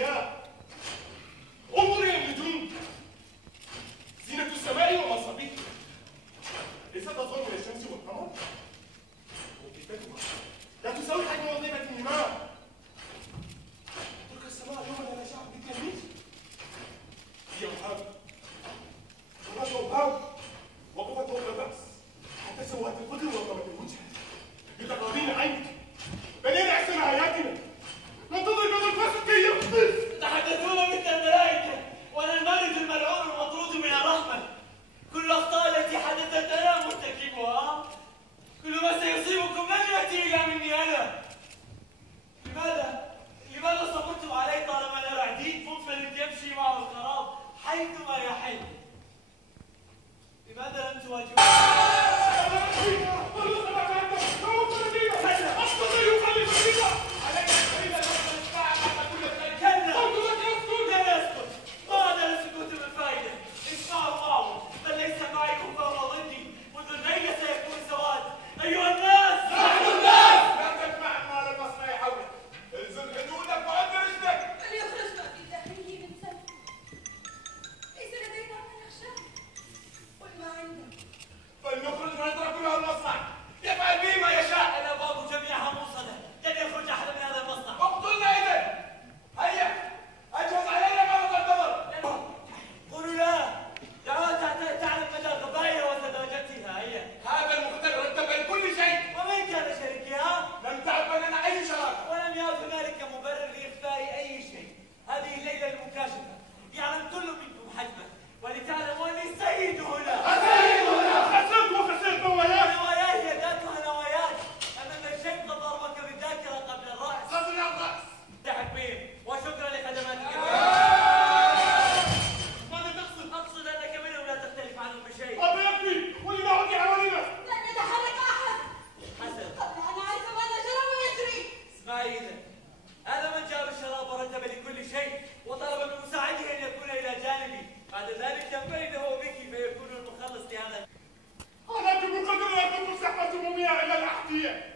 الضياء. انظري إلى النجوم، زينة السماء ومصابيح، ليست أصغر من الشمس والقمر؟ وكتابها لا تساوي حجم وظيفة ما. تلك السماء اليوم لا شعب بالتلميذ، هي أوهام، هناك أوهام وقفت فوق الرأس حتى سوات القدر وطمت الوجه بتقارين عينك. بنينا أحسن حياتنا، ننتظر هذا الفاسد كي يقفز. تتحدثون مثل الملائكة وأنا المارد الملعون المطرود من الرحمة. كل الأخطاء التي حدثت أنا مرتكبها، كل ما سيصيبكم لن يأتي إلا مني أنا. لماذا صبرتم علي طالما أنا رعديد منفرد يمشي معه الخراب حيثما يحل؟ لماذا لم تواجهوا؟ أنا بقدر أن تكون صحبة أممية إلى الأحذية.